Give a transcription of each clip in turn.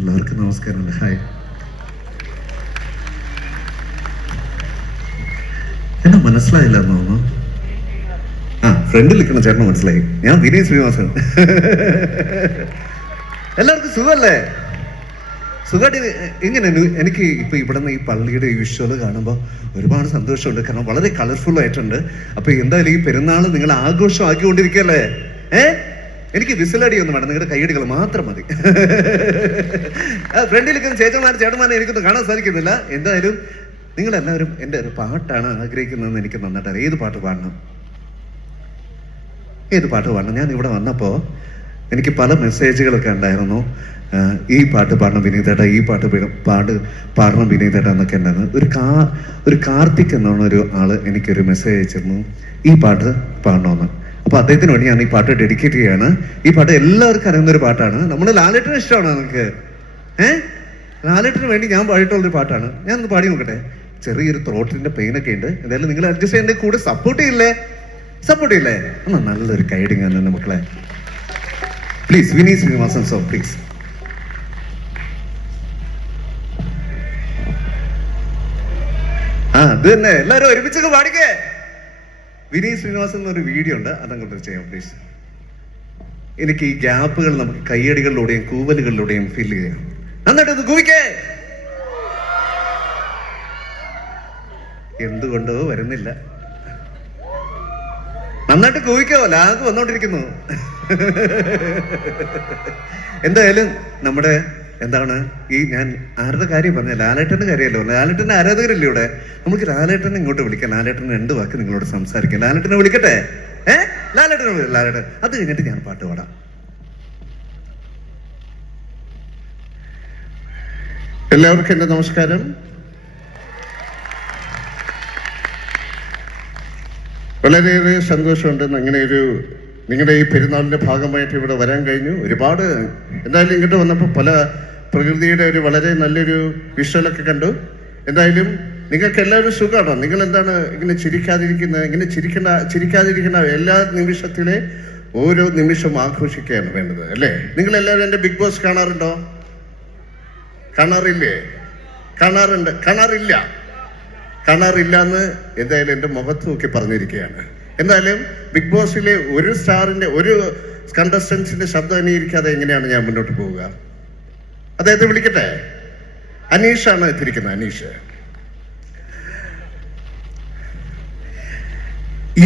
എല്ലാവർക്കും നമസ്കാരം. ഹായ് എന്നെ മനസ്സിലായില്ല മാമ. ആ ഫ്രണ്ടിൽ നിൽക്കുന്ന ചേട്ടന് മനസ്സിലായി. ഞാൻ വിനയ് ശ്രീനിവാസൻ. എല്ലാവർക്കും സുഖമല്ലേ? സുഖമായിട്ട് ഇങ്ങനെ എനിക്ക് ഇപ്പൊ ഇവിടുന്ന് ഈ പള്ളിയുടെ വിഷ്വൽ കാണുമ്പോൾ ഒരുപാട് സന്തോഷമുണ്ട്. കാരണം വളരെ കളർഫുൾ ആയിട്ടുണ്ട്. അപ്പൊ എന്തായാലും ഈ പെരുന്നാൾ നിങ്ങൾ ആഘോഷമാക്കിക്കൊണ്ടിരിക്കല്ലേ? ഏ? എനിക്ക് വിസിലടി ഒന്നും വേണം നിങ്ങളുടെ കൈയടികൾ മാത്രം മതി. ഫ്രണ്ടിൽ നിൽക്കുന്ന ചേച്ചന്മാർ ചേട്ടന്മാരെ എനിക്കൊന്നും കാണാൻ സാധിക്കുന്നില്ല. എന്തായാലും നിങ്ങൾ എല്ലാവരും എന്റെ ഒരു പാട്ടാണ് ആഗ്രഹിക്കുന്നതെന്ന് എനിക്ക് നന്നായിട്ട് ഏത് പാട്ട് പാടണം? ഏത് പാട്ട് പാടണം? ഞാൻ ഇവിടെ വന്നപ്പോൾ എനിക്ക് പല മെസ്സേജുകളൊക്കെ ഉണ്ടായിരുന്നു. ഈ പാട്ട് പാടണം വിനീതേട്ട ഈ പാട്ട് പീട- പാട് പാടണം വിനീതേട്ട എന്നൊക്കെ ഉണ്ടായിരുന്നു. ഒരു കാ ഒരു കാർത്തിക് എന്നാണ് ഒരു ആൾ എനിക്കൊരു മെസ്സേജ് അയച്ചിരുന്നു. ഈ പാട്ട് പാടണമെന്ന് അപ്പൊ അദ്ദേഹത്തിന് വേണ്ടി ഞാൻ ഈ പാട്ട് ഡെഡിക്കേറ്റ് ചെയ്യാണ്. ഈ പാട്ട് എല്ലാവർക്കും അറിയുന്ന ഒരു പാട്ടാണ്. നമ്മുടെ ലാലേട്ടന് ഇഷ്ടമാണ് നിങ്ങൾക്ക് ഏ? ലാലേട്ടന് വേണ്ടി ഞാൻ പാടിയിട്ടുള്ളൊരു പാട്ടാണ്. ഞാൻ ഒന്ന് പാടി നോക്കട്ടെ. ചെറിയൊരു ത്രോട്ടിന്റെ പെയിൻ ഒക്കെ ഉണ്ട്. എന്തായാലും നിങ്ങൾ അഡ്ജസ്റ്റ് ചെയ്യുന്ന കൂടെ സപ്പോർട്ട് ചെയ്യില്ലേ? സപ്പോർട്ട് ചെയ്യില്ലേ? എന്നാ നല്ലൊരു കൈഡിങ് ആണ് മക്കളെ. Please Vineeth Sreenivasan so please ആ അത് തന്നെ. എല്ലാരും ഒരുമിച്ചൊക്കെ പാടിക്കേ. വിനീത് ശ്രീനിവാസൻ എന്നൊരു വീഡിയോ ഉണ്ട്. അതങ്ങോട്ട് ചെയ്യാം പ്ലീസ് എനിക്ക് ഈ ഗ്യാപ്പുകൾ നമുക്ക് കയ്യടികളിലൂടെയും കൂവലുകളിലൂടെയും ഫീൽ ചെയ്യാം. നന്നായിട്ട് ഇത് കൂവിക്കേ. എന്തുകൊണ്ടോ വരുന്നില്ല. നന്നായിട്ട് കൂവിക്കോ. ലാഗ് വന്നോണ്ടിരിക്കുന്നു. എന്തായാലും നമ്മുടെ എന്താണ്? ഈ ഞാൻ ആരുടെ കാര്യം പറഞ്ഞ? ലാലേട്ടന്റെ കാര്യമല്ലോ ലാലേട്ടന്റെ ആരാധകരല്ലേ ഇവിടെ? നമുക്ക് ലാലേട്ടനെ ഇങ്ങോട്ട് വിളിക്കാം. ലാലേട്ടനെ രണ്ട് വാക്ക് നിങ്ങളോട് സംസാരിക്കാം. ലാലേട്ടനെ വിളിക്കട്ടെ? ഏ? ലാലേട്ടനെ വിളി ലാലേട്ടൻ. അത് കഴിഞ്ഞിട്ട് ഞാൻ പാട്ട് പാടാം. എല്ലാവർക്കും എന്റെ നമസ്കാരം. വളരെയേറെ സന്തോഷമുണ്ട്. അങ്ങനെ ഒരു നിങ്ങളുടെ ഈ പെരുന്നാളിന്റെ ഭാഗമായിട്ട് ഇവിടെ വരാൻ കഴിഞ്ഞു. ഒരുപാട് എന്തായാലും ഇങ്ങോട്ട് വന്നപ്പോൾ പല പ്രകൃതിയുടെ ഒരു വളരെ നല്ലൊരു വിഷ്വലൊക്കെ കണ്ടു. എന്തായാലും നിങ്ങൾക്ക് എല്ലാവരും സുഖമാണോ നിങ്ങൾ എന്താണ് ഇങ്ങനെ ചിരിക്കാതിരിക്കുന്നത് ഇങ്ങനെ ചിരിക്കണ ചിരിക്കാതിരിക്കുന്ന എല്ലാ നിമിഷത്തിലെ ഓരോ നിമിഷം ആഘോഷിക്കുകയാണ് വേണ്ടത് അല്ലേ? നിങ്ങൾ എല്ലാവരും എന്റെ ബിഗ് ബോസ് കാണാറുണ്ടോ? കാണാറില്ലേ? കാണാറുണ്ട്. കാണാറില്ല. കാണാറില്ല എന്ന് എന്തായാലും എന്റെ മുഖത്ത് നോക്കി പറഞ്ഞിരിക്കുകയാണ്. എന്തായാലും ബിഗ് ബോസിലെ ഒരു സ്റ്റാറിന്റെ ഒരു കണ്ടസ്റ്റൻസിന്റെ ശബ്ദം അനുകരിക്കാതെ എങ്ങനെയാണ് ഞാൻ മുന്നോട്ട് പോവുക? അദ്ദേഹത്തെ വിളിക്കട്ടെ? അനീഷാണ് എത്തിയിരിക്കുന്നത് അനീഷ്.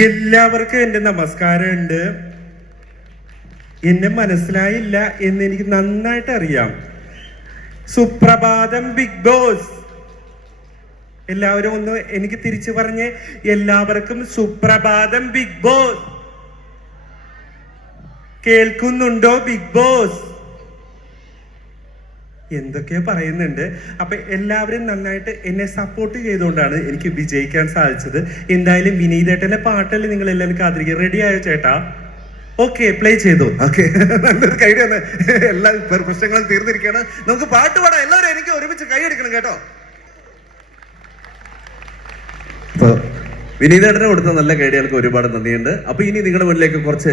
എല്ലാവർക്കും എന്റെ നമസ്കാരമുണ്ട്. എന്നെ മനസ്സിലായില്ല എന്ന് എനിക്ക് നന്നായിട്ട് അറിയാം. സുപ്രഭാതം ബിഗ് ബോസ്. എല്ലാവരും ഒന്ന് എനിക്ക് തിരിച്ചു പറഞ്ഞ്. എല്ലാവർക്കും സുപ്രഭാതം ബിഗ് ബോസ്. കേൾക്കുന്നുണ്ടോ ബിഗ് ബോസ്? എന്തൊക്കെയോ പറയുന്നുണ്ട്. അപ്പൊ എല്ലാവരും നന്നായിട്ട് എന്നെ സപ്പോർട്ട് ചെയ്തുകൊണ്ടാണ് എനിക്ക് വിജയിക്കാൻ സാധിച്ചത്. എന്തായാലും വിനീതേട്ടന്റെ പാട്ടല്ലേ നിങ്ങൾ എല്ലാവരും കാത്തിരിക്കുക. റെഡി ആയോ ചേട്ടാ? ഓക്കെ പ്ലേ ചെയ്തു. ഓക്കെ നല്ലൊരു കൈഡിയാണ് എല്ലാ പ്രശ്നങ്ങളും തീർന്നിരിക്കുകയാണ്. നമുക്ക് പാട്ട് പാടാം. എല്ലാവരും എനിക്ക് ഒരുമിച്ച് കൈയടിക്കണം കേട്ടോ. വിനീതേട്ടനെ കൊടുത്ത നല്ല കൈഡികൾക്ക് ഒരുപാട് നന്ദിയുണ്ട്. അപ്പൊ ഇനി നിങ്ങളുടെ മുന്നിലേക്ക് കുറച്ച്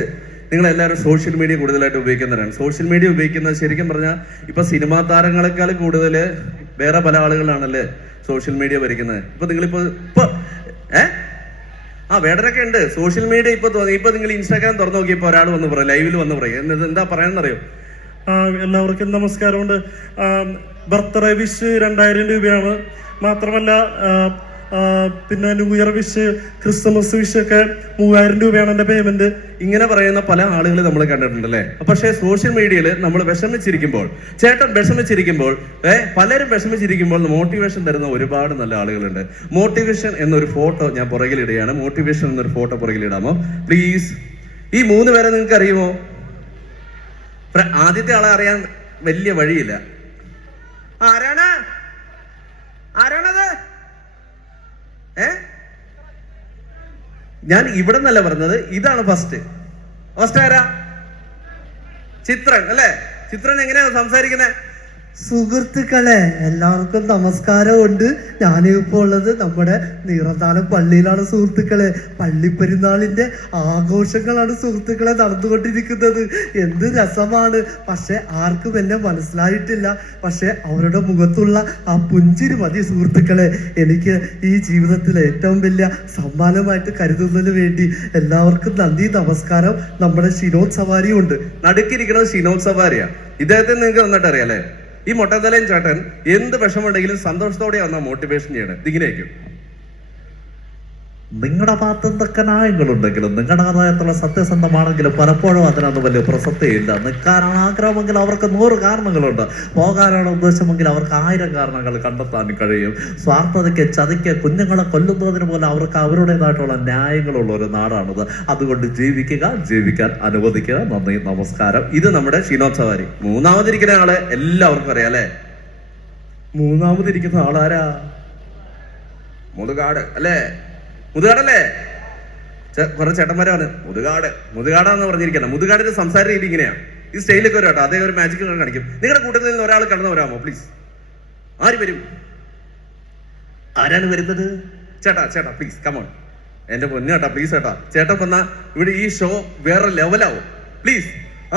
നിങ്ങൾ എല്ലാവരും സോഷ്യൽ മീഡിയ കൂടുതലായിട്ട് ഉപയോഗിക്കുന്നവരാണ്. സോഷ്യൽ മീഡിയ ഉപയോഗിക്കുന്നത് ശരിക്കും പറഞ്ഞാൽ ഇപ്പൊ സിനിമാ താരങ്ങളെക്കാൾ കൂടുതൽ വേറെ പല ആളുകളാണല്ലേ സോഷ്യൽ മീഡിയ ഭരിക്കുന്നത്. ഇപ്പൊ നിങ്ങളിപ്പോ ഇപ്പൊ ഏ? ആ വേടനൊക്കെ ഉണ്ട്. സോഷ്യൽ മീഡിയ ഇപ്പൊ തോന്നി. ഇപ്പൊ നിങ്ങൾ ഇൻസ്റ്റാഗ്രാം തുറന്നു നോക്കിയപ്പോ ഒരാൾ വന്ന് പറയും ലൈവിൽ വന്ന് പറയും. എന്നത് എന്താ പറയാന്നറിയോ? ആ, എല്ലാവർക്കും നമസ്കാരമുണ്ട്. ബർത്ത്ഡേ വിഷ് രണ്ടായിരം രൂപയാണ്. മാത്രമല്ല പിന്നെ new year wish Christmas wish ഒക്കെ മൂവായിരം രൂപയാണ് എന്റെ പേയ്മെന്റ് ഇങ്ങനെ പറയുന്ന പല ആളുകൾ നമ്മൾ കണ്ടിട്ടുണ്ട് അല്ലേ? പക്ഷേ സോഷ്യൽ മീഡിയയിൽ നമ്മൾ വിഷമിച്ചിരിക്കുമ്പോൾ ചേട്ടൻ വിഷമിച്ചിരിക്കുമ്പോൾ ഏ പലരും വിഷമിച്ചിരിക്കുമ്പോൾ മോട്ടിവേഷൻ തരുന്ന ഒരുപാട് നല്ല ആളുകളുണ്ട്. മോട്ടിവേഷൻ എന്നൊരു ഫോട്ടോ ഞാൻ പുറകിലിടുകയാണ്. മോട്ടിവേഷൻ എന്നൊരു ഫോട്ടോ പുറകിലിടാമോ? പ്ലീസ് ഈ മൂന്ന് പേരെ നിങ്ങൾക്ക് അറിയുമോ ആദ്യത്തെ ആളെ അറിയാൻ വലിയ വഴിയില്ല ആരാണ് ആരാണത് ഏ ഞാൻ ഇവിടെ നിന്നല്ല പറഞ്ഞത്? ഇതാണ് ഫസ്റ്റ് ഫസ്റ്റ് ആരാ? ചിത്രൻ അല്ലേ? ചിത്രൻ എങ്ങനെയാണ് സംസാരിക്കുന്നത് സുഹൃത്തുക്കളെ എല്ലാവർക്കും നമസ്കാരം നമസ്കാരമുണ്ട്. ഞാനിപ്പോൾ ഉള്ളത് നമ്മുടെ നീറന്താലം പള്ളിയിലാണ് സുഹൃത്തുക്കളെ. പള്ളിപ്പെരുന്നാളിന്റെ ആഘോഷങ്ങളാണ് സുഹൃത്തുക്കളെ നടന്നുകൊണ്ടിരിക്കുന്നത്. എന്ത് രസമാണ്. പക്ഷെ ആർക്കും എന്നെ മനസ്സിലായിട്ടില്ല. പക്ഷെ അവരുടെ മുഖത്തുള്ള ആ പുഞ്ചിരി മതി സുഹൃത്തുക്കളെ. എനിക്ക് ഈ ജീവിതത്തിൽ ഏറ്റവും വലിയ സമ്മാനമായിട്ട് കരുതുന്നതിന് വേണ്ടി എല്ലാവർക്കും നന്ദി നമസ്കാരം. നമ്മുടെ ഷിനോദ് സവാരിയും ഉണ്ട് നടുക്കിരിക്കുന്നത് ഷിനോദ് സവാരിയാ. ഇദ്ദേഹത്തെ നിങ്ങൾക്ക് നന്നായിട്ട് അറിയാലേ ഈ മൊട്ടത്തലയും ചേട്ടൻ എന്ത് വിഷമമുണ്ടെങ്കിലും വന്ന മോട്ടിവേഷൻ ചെയ്യണം. ഇതിങ്ങനെയായിരിക്കും. നിങ്ങളുടെ ഭാഗത്ത് എന്തൊക്കെ ന്യായങ്ങളുണ്ടെങ്കിലും നിങ്ങളുടെ ആദായത്തുള്ള സത്യസന്ധമാണെങ്കിലും പലപ്പോഴും അതിനൊന്നും വലിയ പ്രസക്തിയില്ല. നിൽക്കാനാണ് ആഗ്രഹമെങ്കിൽ അവർക്ക് നൂറ് കാരണങ്ങളുണ്ട്. പോകാനാണ് ഉദ്ദേശമെങ്കിൽ അവർക്ക് ആയിരം കാരണങ്ങൾ കണ്ടെത്താൻ കഴിയും. സ്വാർത്ഥതയ്ക്ക് ചതിക്ക് കുഞ്ഞുങ്ങളെ കൊല്ലുന്നതിന് പോലെ അവർക്ക് അവരുടേതായിട്ടുള്ള ന്യായങ്ങളുള്ള ഒരു നാടാണിത്. അതുകൊണ്ട് ജീവിക്കുക ജീവിക്കാൻ അനുവദിക്കുക. നന്ദി നമസ്കാരം. ഇത് നമ്മുടെ ഷിനോദ് സവാരി മൂന്നാമതിരിക്കുന്ന ആളെ എല്ലാവർക്കും അറിയാം അല്ലേ? മൂന്നാമതിരിക്കുന്ന ആളാരാ? മുതുകാട് അല്ലേ? മുതുകാടല്ലേ? കുറെ ചേട്ടന്മാരാണ് മുതുകാട് മുതുകാടാന്ന് പറഞ്ഞിരിക്കണം മുതുകാടിന്റെ സംസാര രീതി ഇങ്ങനെയാണ് ഈ സ്റ്റൈലൊക്കെ ഒരു കേട്ടോ അതേ ഒരു മാജിക് കാണിക്കും. നിങ്ങളുടെ കൂട്ടത്തിൽ നിന്ന് ഒരാൾ കടന്നു വരാമോ പ്ലീസ് ആര് വരും? ആരാണ് വരുന്നത്? ചേട്ടാ ചേട്ടാ പ്ലീസ് കമോൺ എന്റെ പൊന്നു ചേട്ടാ പ്ലീസ് ചേട്ടാ. ചേട്ടൻ വന്നാ ഇവിടെ ഈ ഷോ വേറെ ലെവലാവും പ്ലീസ്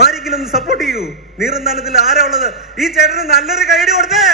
ആരെങ്കിലും ഒന്ന് സപ്പോർട്ട് ചെയ്യൂ. നീറന്താനത്തിൽ ആരാ ഉള്ളത്? ഈ ചേട്ടന് നല്ലൊരു കൈഡി കൊടുത്തേ.